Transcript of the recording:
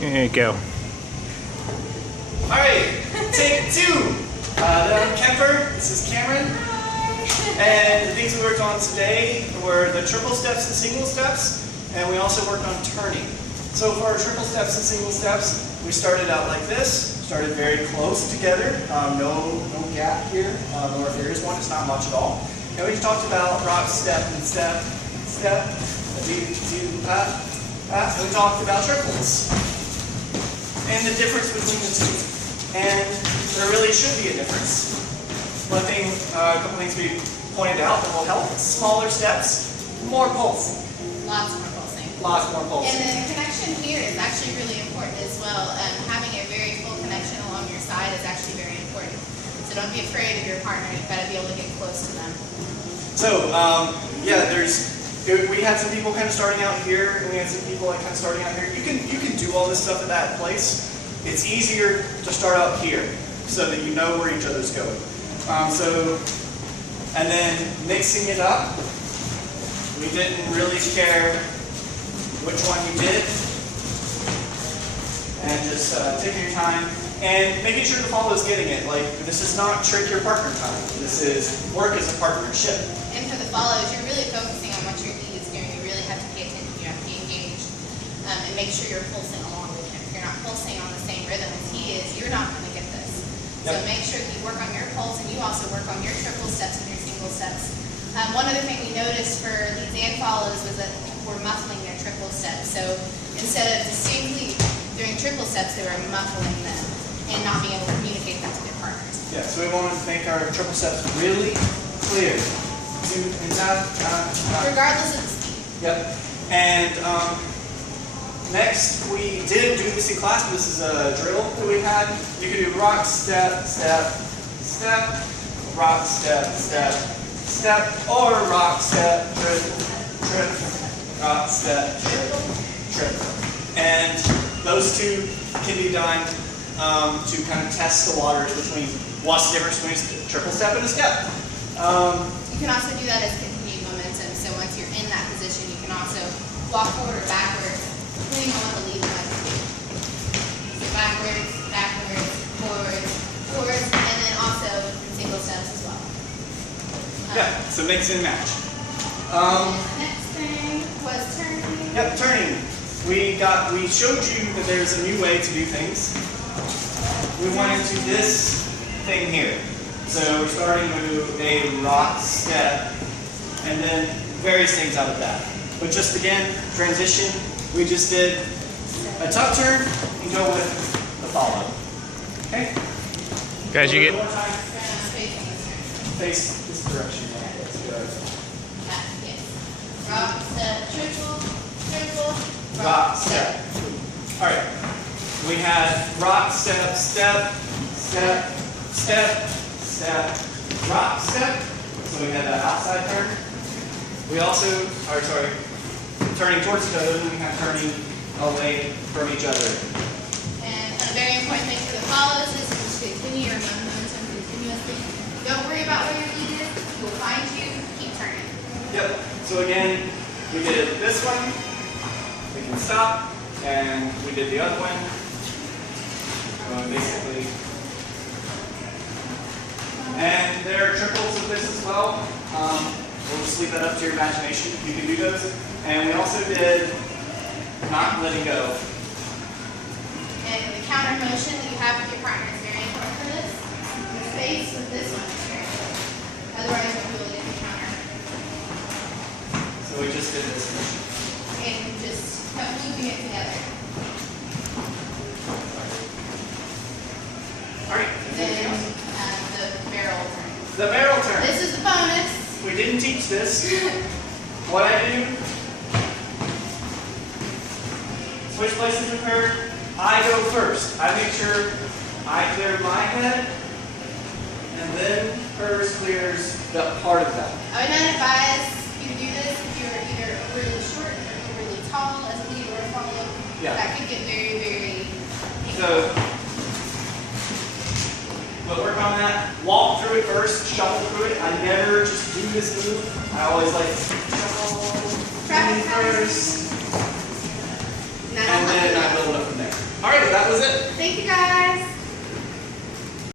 There you go. Alright, take 2. I'm Kemper, this is Kamaryn. And the things we worked on today were the triple steps and single steps, and we also worked on turning. So for our triple steps and single steps, we started out like this, started very close together, no gap here, or if there is one, it's not much at all. And we talked about rock, step, and step, step, and we talked about triples. And the difference between the two. And there really should be a difference. A couple things we pointed out that will help. Smaller steps, more pulsing. Lots more pulsing. Lots more pulsing. And the connection here is actually really important as well. Having a very full connection along your side is actually very important. So don't be afraid of your partner. You've got to be able to get close to them. So, yeah, we had some people kind of starting out here, and we had some people like kind of starting out here. You can do all this stuff at that place. It's easier to start out here so that you know where each other's going. And then mixing it up, we didn't really care which one you did. And just taking your time and making sure the follow is getting it. Like, this is not trick your partner time. This is work as a partnership. And for the follows, you're really focusing on what your lead is doing. You really have to pay attention. You have to be engaged and make sure you're pulsing along with him. If you're not pulsing on the same rhythm as he is, you're not going to get this. So make sure that you work on your pulse, and you also work on your triple steps and your single steps. One other thing we noticed for leads and follows was that people were muffling their triple steps. So instead of distinctly doing triple steps, they were muffling them and not being able to communicate that to their partners. Yeah, so we want to make our triple steps really clear. Regardless of the speed. Yep. And next, we did do this in class, but this is a drill that we had. You can do rock, step, step, step, rock, step, step, step, or rock, step, trip, trip, rock, step, trip, trip. And those two can be done to kind of test the waters between what's the difference between a triple step and a step. You can also do that as continued momentum. So once you're in that position, you can also walk forward or backwards, depending on what the lead wants to do. So backwards, backwards, forwards, forwards, and then also single steps as well. Yeah, so mix and match. And the next thing was turning. Yep, turning. We showed you that there's a new way to do things. We went into this thing here. So we're starting with a rock step, and then various things out of that. But just again, transition, we just did a tuck turn and go with the follow. Okay? Guys, you get... Face this direction. That's good. Yes. Rock, step, triple, triple, Rock, step. All right. We had rock, step, step, step, step, step, rock, step. So we had that outside turn. We also, turning towards each other, we have turning away from each other. And a very important thing for the follows is to continue your momentum continuously. Don't worry about where your lead is. He will find you. Keep turning. Yep. So again, we did this one. We can stop, and we did the other one. Basically. And there are triples of this as well. We'll just leave that up to your imagination. You can do those. And we also did not letting go. And the counter motion that you have with your partner is very important for this. The space with this one is very important. Otherwise, you will get the counter. So we just did this motion. And just keeping it together. All right. Then the barrel turn. The barrel turn. This is the bonus. We didn't teach this. What I do, switch places with her. I go first. I make sure I clear my head, and then hers clears the part of that. I would not advise you to do this if you're either really short or really tall as a lead or a follow. Yeah. That could get very, very painful. So we'll work on that. Walk through it first, shuffle through it. I never just do this move. I always like shuffle Traffic first, and then I build up from there. that was it. Thank you guys.